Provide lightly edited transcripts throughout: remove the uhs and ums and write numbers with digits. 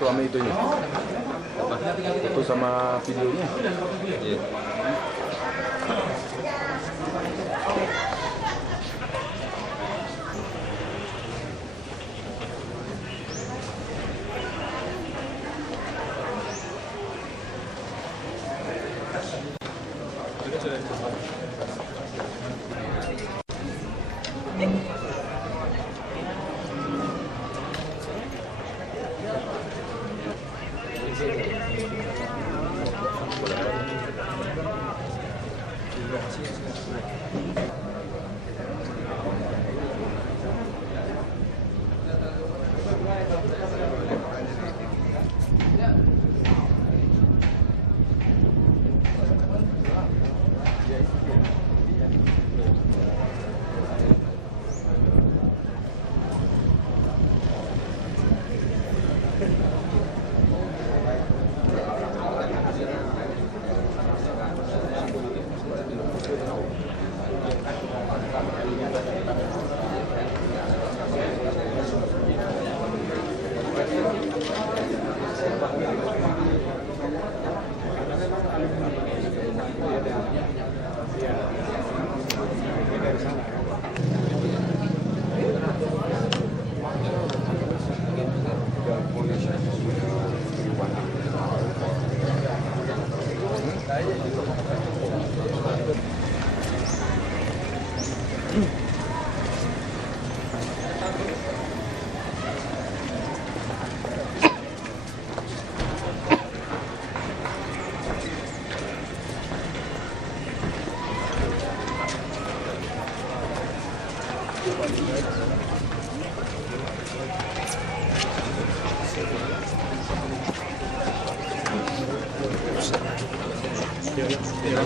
foto sama itu ya? Foto sama videonya? Iya.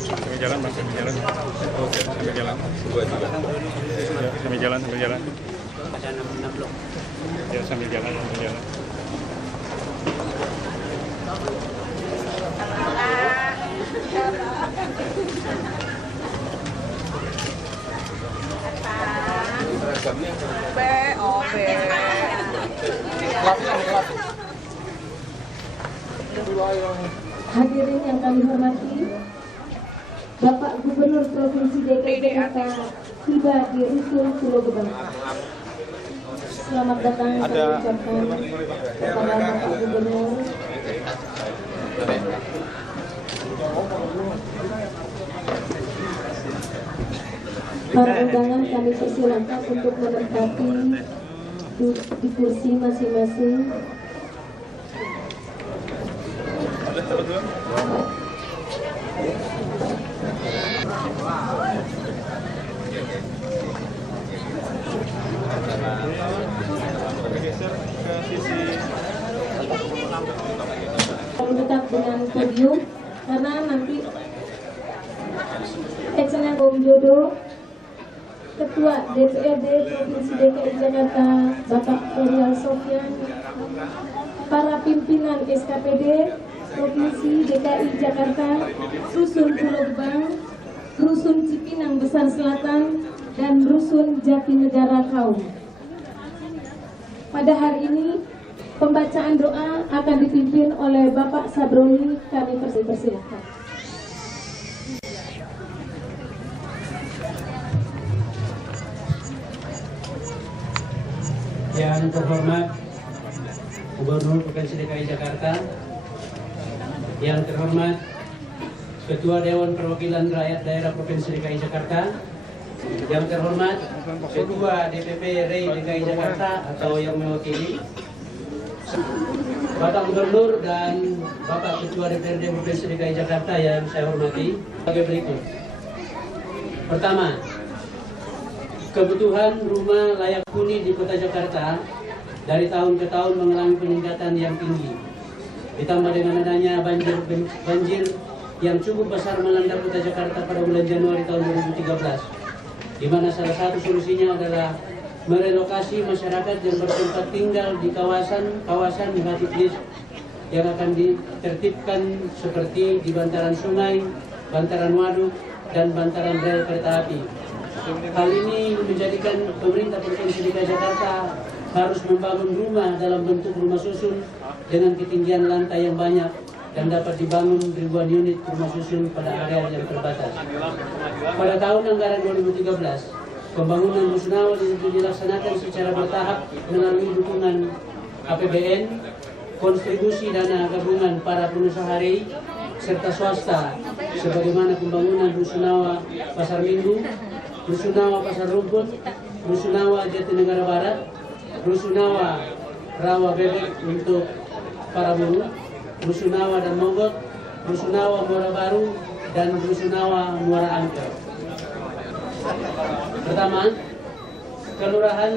Sambil jalan, Mas, sambil jalan. Oke, sambil jalan. Ya, sambil jalan, sambil jalan. Ya, sambil jalan, sambil jalan. Hadirin yang kami hormati, Bapak Gubernur Provinsi DKI Jakarta tiba di Rusun Pulau Gebang. Selamat datang kami ucapkan kepada Bapak Gubernur. Para undangan kami persilakan untuk menempati di kursi masing-masing. Dekat dengan podium karena nanti Excellent Om Jodo, Ketua DPRD Provinsi DKI Jakarta Bapak Erial Sofyan, para pimpinan SKPD Provinsi DKI Jakarta, Rusun Pulau Gebang, Rusun Cipinang Besar Selatan, dan Rusun Jatinegara Kaum. Pada hari ini pembacaan doa akan dipimpin oleh Bapak Sabroni. Kami persilakan. Yang terhormat Gubernur Provinsi DKI Jakarta, yang terhormat Ketua Dewan Perwakilan Rakyat Daerah Provinsi DKI Jakarta, yang terhormat Ketua DPP RI DKI Jakarta atau yang mewakili, Bapak Gubernur dan Bapak Ketua DPRD Provinsi DKI Jakarta yang saya hormati, sebagai berikut. Pertama, kebutuhan rumah layak huni di Kota Jakarta dari tahun ke tahun mengalami peningkatan yang tinggi. Ditambah dengan adanya banjir yang cukup besar melanda Kota Jakarta pada bulan Januari tahun 2013, di mana salah satu solusinya adalah merelokasi masyarakat yang bertempat tinggal di kawasan negatif list yang akan ditertibkan seperti di bantaran sungai, bantaran waduk, dan bantaran rel kereta api. Hal ini menjadikan pemerintah Provinsi DKI Jakarta harus membangun rumah dalam bentuk rumah susun dengan ketinggian lantai yang banyak dan dapat dibangun ribuan unit rumah susun pada area yang terbatas. Pada tahun anggaran 2013, pembangunan rusunawa dilaksanakan secara bertahap melalui dukungan APBN, kontribusi dana gabungan para pengusaha REI, serta swasta, sebagaimana pembangunan rusunawa Pasar Minggu, rusunawa Pasar Rumput, rusunawa Jatinegara Barat, rusunawa Rawa Bebek untuk para buruh, rusunawa dan Mogot, rusunawa Muara Baru, dan rusunawa Muara Angke. Pertama, Kelurahan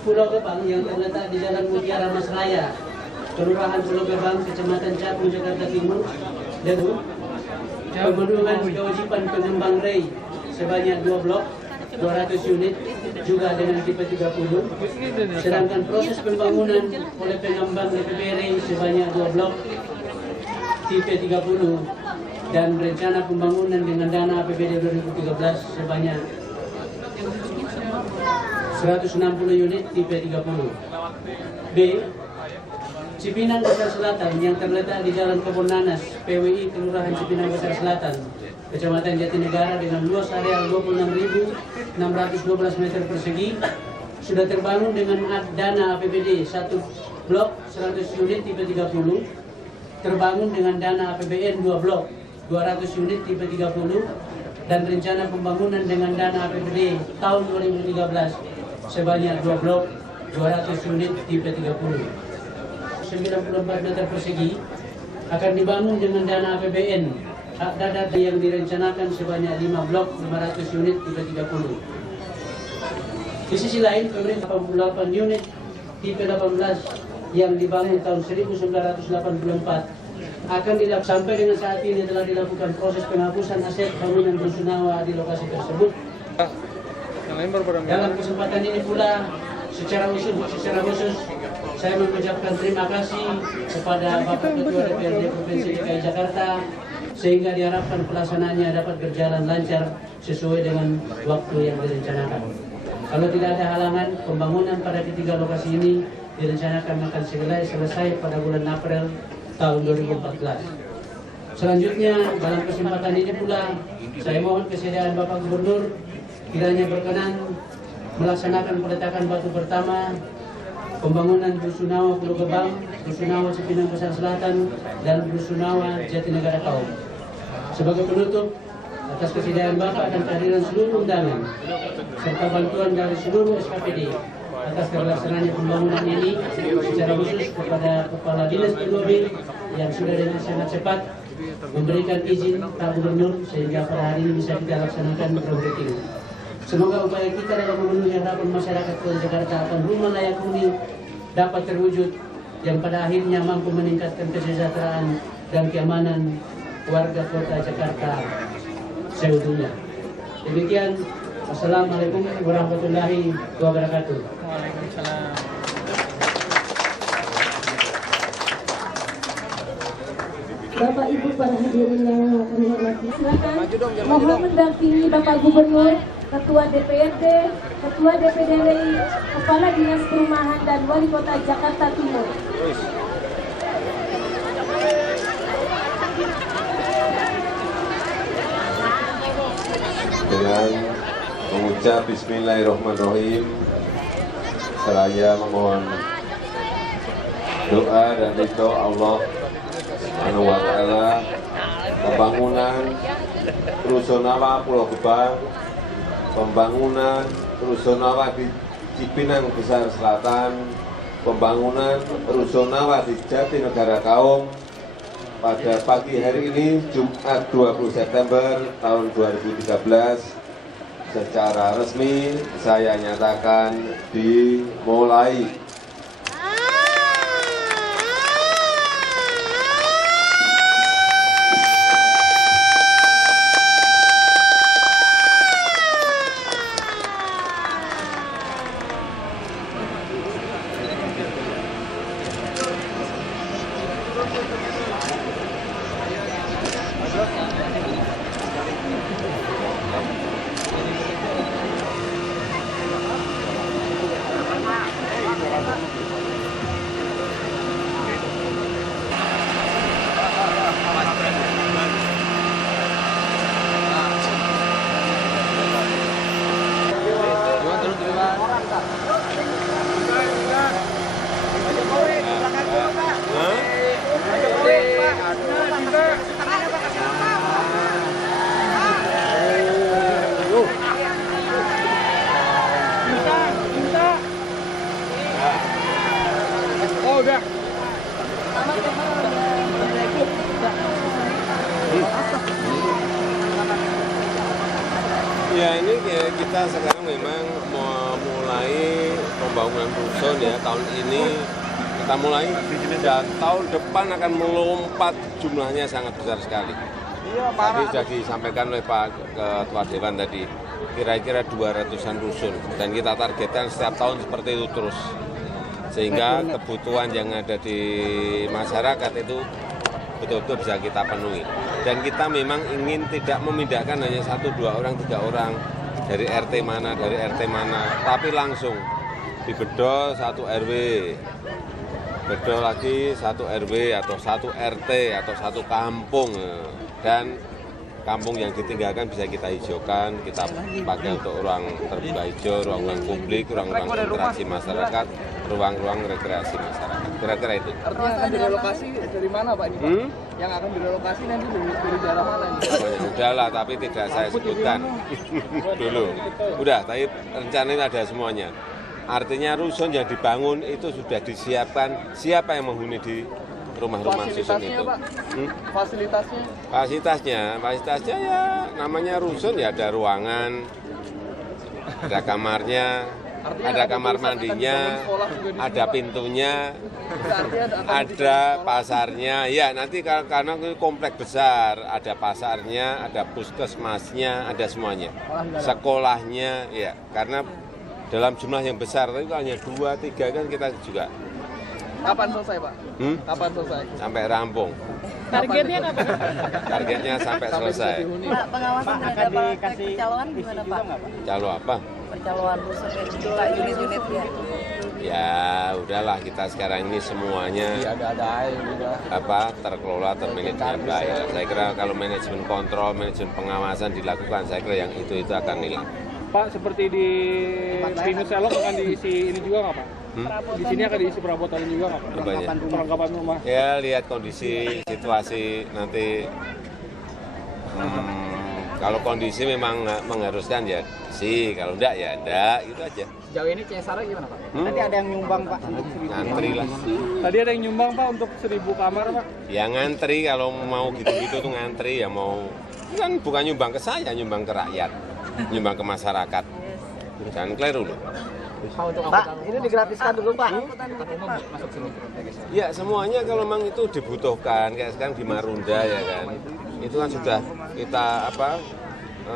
Pulau Gebang yang terletak di Jalan Mutiara Mas Raya, Kelurahan Pulau Gebang, Kecamatan Cakung, Jakarta Timur, dan pemenuhan kewajiban pengembang REI sebanyak 2 blok 200 unit juga dengan tipe 30, sedangkan proses pembangunan oleh pengembang DPP REI sebanyak 2 blok tipe 30 dan rencana pembangunan dengan dana APBD 2013 sebanyak 160 unit tipe 30. B. Cipinang Besar Selatan yang terletak di Jalan Kebun Nanas, PWI Kelurahan Cipinang Besar Selatan, Kecamatan Jatinegara dengan luas area 26.612 meter persegi, sudah terbangun dengan dana APBD 1 blok 100 unit tipe 30, terbangun dengan dana APBN 2 blok 200 unit tipe 30, dan rencana pembangunan dengan dana APBD tahun 2013 sebanyak 2 blok 200 unit tipe 30. 94 meter persegi akan dibangun dengan dana APBN hak dadat yang direncanakan sebanyak 5 blok 500 unit tipe 30. Di sisi lain, pemerintah 88 unit tipe 18 yang dibangun tahun 1984 akan dilakukan sampai dengan saat ini telah dilakukan proses penghapusan aset bangunan rusunawa di lokasi tersebut. Dalam kesempatan ini pula secara khusus saya mengucapkan terima kasih kepada Bapak Ketua DPRD Provinsi DKI Jakarta sehingga diharapkan pelaksanaannya dapat berjalan lancar sesuai dengan waktu yang direncanakan. Kalau tidak ada halangan, pembangunan pada ketiga lokasi ini direncanakan akan selesai pada bulan April tahun 2014. Selanjutnya, dalam kesempatan ini pula saya mohon kesediaan Bapak Gubernur kiranya berkenan melaksanakan peletakan batu pertama pembangunan rusunawa Pulau Gebang, rusunawa Cipinang Besar Selatan, dan rusunawa Jatinegara Kaum. Sebagai penutup, atas kesediaan Bapak dan kehadiran seluruh undangan, serta bantuan dari seluruh SKPD atas terlaksananya pembangunan ini, secara khusus kepada Kepala Dinas P2B yang sudah dengan sangat cepat memberikan izin Pak Gubernur sehingga pada hari ini bisa kita laksanakan groundbreaking. Semoga upaya kita dalam memenuhi harapan masyarakat Kota Jakarta akan rumah layak huni dapat terwujud yang pada akhirnya mampu meningkatkan kesejahteraan dan keamanan warga Kota Jakarta seutuhnya. Demikian, Assalamualaikum warahmatullahi wabarakatuh. Waalaikumsalam. Bapak Ibu para hadirin yang kami hormati, silakan mohon mendampingi Bapak Gubernur, Ketua DPRD, Ketua DPD REI, Kepala Dinas Perumahan dan Wali Kota Jakarta Timur. Dengan mengucap Bismillahirrahmanirrahim, seraya memohon doa dan ridho Allah Subhanahu wa Ta'ala, pembangunan rusunawa Pulau Gebang, pembangunan rusunawa di Cipinang Besar Selatan, pembangunan rusunawa di Jatinegara Kaum pada pagi hari ini Jumat 20 September tahun 2013 secara resmi saya nyatakan dimulai. udah. Ya ini kita sekarang memang memulai pembangunan rusun ya tahun ini kita mulai dan tahun depan akan melompat jumlahnya sangat besar sekali. Tadi sudah disampaikan oleh Pak Ketua Dewan tadi kira-kira 200-an rusun dan kita targetkan setiap tahun seperti itu terus sehingga kebutuhan yang ada di masyarakat itu betul-betul bisa kita penuhi. Dan kita memang ingin tidak memindahkan hanya 1, 2 orang, 3 orang dari RT mana, tapi langsung di Bedol 1 RW, Bedol lagi 1 RW atau 1 RT atau 1 kampung. Dan kampung yang ditinggalkan bisa kita hijaukan, kita pakai untuk ruang terbuka hijau, ruang-ruang publik, ruang-ruang interaksi masyarakat, ruang-ruang rekreasi masyarakat. Kira-kira itu. Artinya akan direlokasi dari mana Pak ini Pak? Yang akan direlokasi nanti dari daerah mana ini? Udahlah, tapi tidak saya sebutkan dulu. Udah, tapi rencananya ada semuanya. Artinya rusun yang dibangun itu sudah disiapkan siapa yang menghuni di rumah-rumah susun itu. Fasilitasnya ya namanya rusun ya ada ruangan, ada kamarnya, ada kamar mandinya, ada pintunya, ada pasarnya. Ya nanti karena komplek besar, ada pasarnya, ada puskesmasnya, ada semuanya. Sekolahnya, ya karena dalam jumlah yang besar, tapi kalau hanya 2, 3 kan kita juga. Kapan selesai Pak? Kapan selesai? Sampai rampung. Targetnya kapan? Targetnya sampai selesai. Pak, pengawasan terhadap percaloan gimana Pak? Calo apa? Percaloan rusun juga unit-unit ya. Ya udahlah kita sekarang ini semuanya terkelola termanage dengan baik. Saya kira kalau manajemen kontrol, manajemen pengawasan dilakukan, saya kira yang itu akan hilang. Pak, seperti di Pinus Selok akan diisi ini juga nggak Pak? Di sini akan diisi perabotan juga nggak Pak? Perlengkapan rumah. Ya lihat kondisi situasi nanti. Kalau kondisi memang mengharuskan ya sih, kalau enggak ya enggak, itu aja. Sejauh ini CSR gimana Pak? Nanti ada yang nyumbang Pak. Ngantri lah. Tadi ada yang nyumbang Pak untuk 1.000 kamar Pak? Ya ngantri kalau mau gitu-gitu tuh ngantri ya mau. Kan bukan nyumbang ke saya, nyumbang ke rakyat, nyumbang ke masyarakat. Jangan keliru loh. Pak, ini digratiskan dulu Pak. Ya semuanya kalau memang itu dibutuhkan, kayak sekarang di Marunda ya kan. Itu kan sudah kita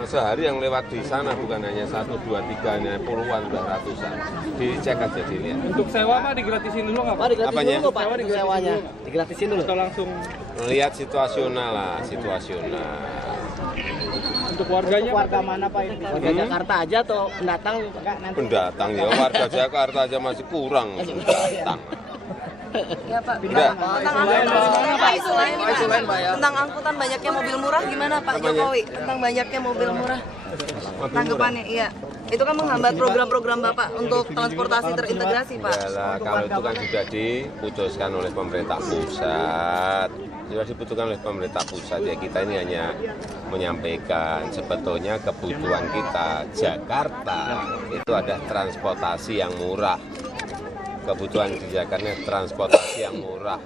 sehari yang lewat di sana bukan hanya 1, 2, 3, hanya puluhan, udah ratusan. Dicek aja dilihat. Untuk sewa Pak digratisin dulu nggak Pak? Pak, digratisin Apanya? dulu Pak, untuk sewanya. Digratisin dulu. Atau langsung Lihat situasional lah, situasional. untuk warganya? Untuk warga mana Pak ini? Warga Jakarta aja atau pendatang Pak nanti? Pendatang ya, warga Jakarta aja masih kurang pendatang. Ya Pak, Udah. tentang angkutan banyaknya mobil murah gimana Pak Jokowi? Tentang banyaknya mobil murah tanggapannya, iya. Itu kan menghambat program-program Bapak untuk transportasi terintegrasi Pak. Yalah, kalau itu kan sudah diputuskan oleh pemerintah pusat. Sudah diputuskan oleh pemerintah pusat, ya kita ini hanya menyampaikan sebetulnya kebutuhan kita Jakarta itu ada transportasi yang murah. Kebutuhan di Jakarta transportasi yang murah,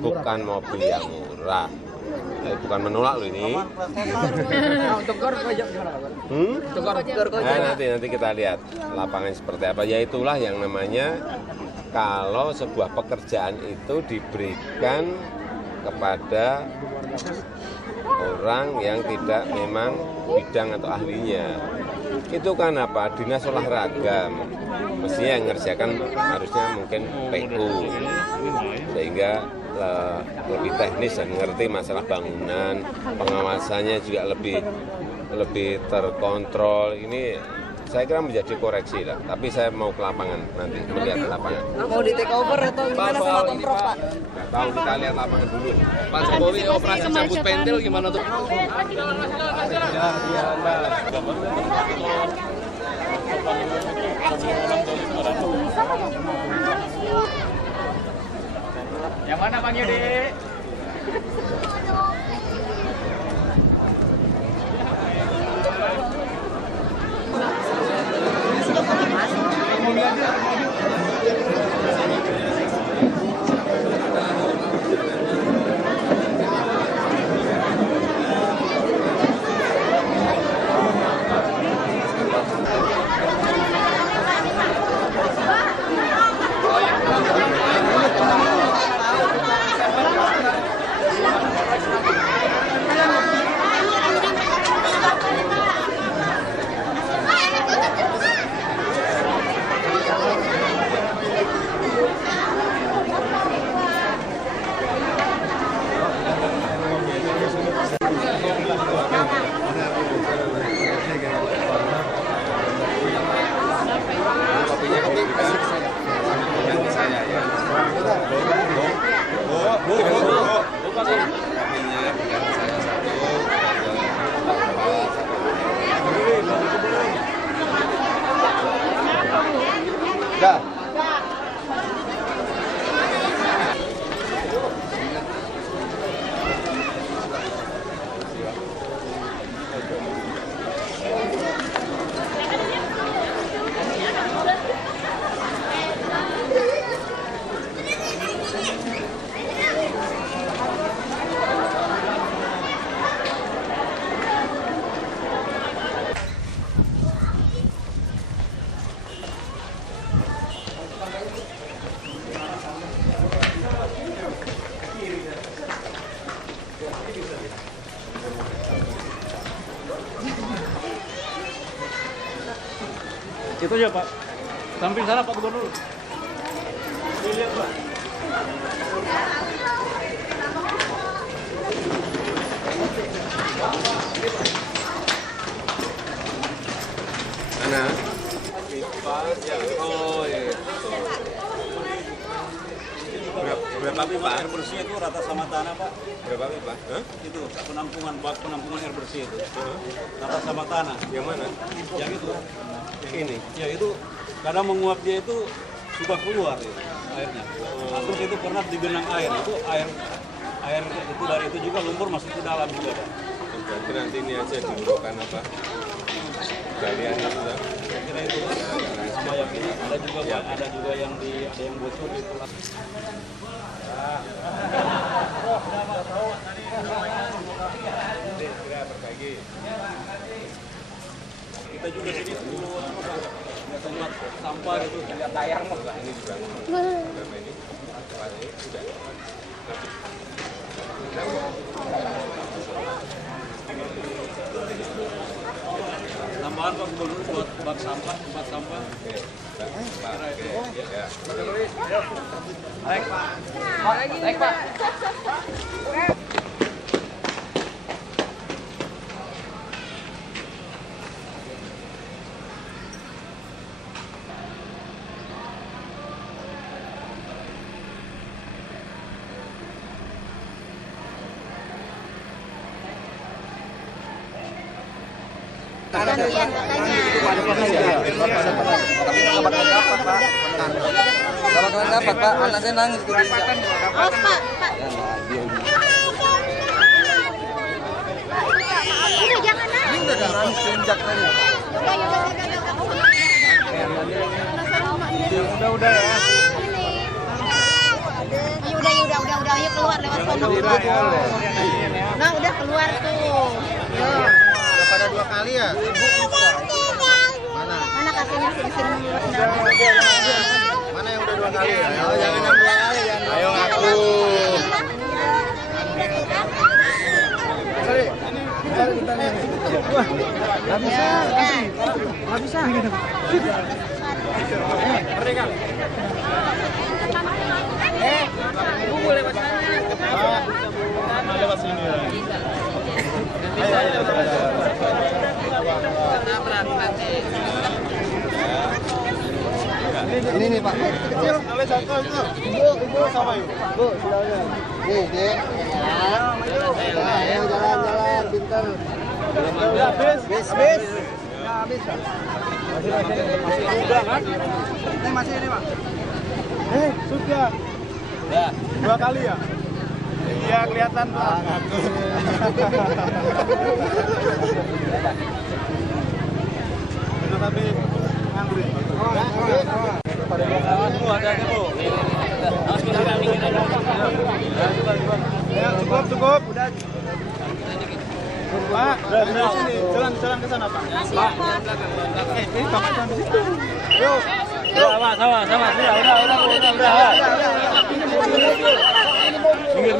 bukan mobil yang murah. Bukan menolak loh ini. Untuk GOR gimana Pak? Nanti kita lihat lapangan seperti apa. Ya itulah yang namanya kalau sebuah pekerjaan itu diberikan kepada orang yang tidak memang bidang atau ahlinya. Itu kan apa? Dinas olahraga. Mestinya yang ngerjakan harusnya mungkin PU. Sehingga lebih teknis dan mengerti masalah bangunan, pengawasannya juga lebih terkontrol. Ini saya kira menjadi koreksi lah. Tapi saya mau ke lapangan nanti, melihat lapangan. Mau di take over atau gimana sama Pemprov Pak? Nggak tahu, kita lihat lapangan dulu. Pak Jokowi operasi cabut pentil gimana tuh? Yang mana Bang Yudi? Dah. Itu aja Pak. Samping sana Pak Gubernur. Dilihat Pak. Mana? Pipa yang oh iya. Berapa pipa? Air bersih itu rata sama tanah Pak. Berapa pipa? Hah? Itu penampungan air bersih itu. Rata sama tanah. Yang mana? Yang itu. Ini. Ya itu kadang menguap dia itu suka keluar ya, airnya. Terus itu pernah di genang air itu air itu dari itu juga lumpur masuk ke dalam juga. Berarti nanti ini aja dibutuhkan apa? Galian itu kan? Kira itu semua yang ini ada juga yang bocor itu. Berbagi. Kita juga sini dulu tempat sampah gitu. Tayang ini juga. Berapa ini? Sudah. Tambahan Pak Gubernur buat tempat sampah. Baik Pak. Kalau kalian dapat Pak, anak saya nangis tuh. Oh, Pak. Udah jangan nangis. Udah nangis senjak tadi. Udah ya. Udah, ayo keluar lewat sana. Nah, udah keluar tuh. Yo. Udah pada 2 kali ya? Mana kakeknya sini. Mana yang udah 2 kali ya? Oh, jangan yang 2 kali ya. Ayo ngaku. Nggak bisa. Merdeka. Ibu boleh lewat sana. Lewat sini. Ini nih Pak. Boleh satu itu. Ibu sama Ibu. Bu, silahkan. Nih, Dek. Ayo jalan, pintar. Habis. Ya, habis. Masih udah kan? Ini masih ini, Pak. Sudah. Ya. 2 kali ya? Iya, kelihatan, Pak. Benar tapi ngantri. Cukup. Udah. Pak, udah sini. Jalan ke sana, Pak. Pak. Ini Bapak jalan di situ. Yuk. Sama. Sudah. Minggir.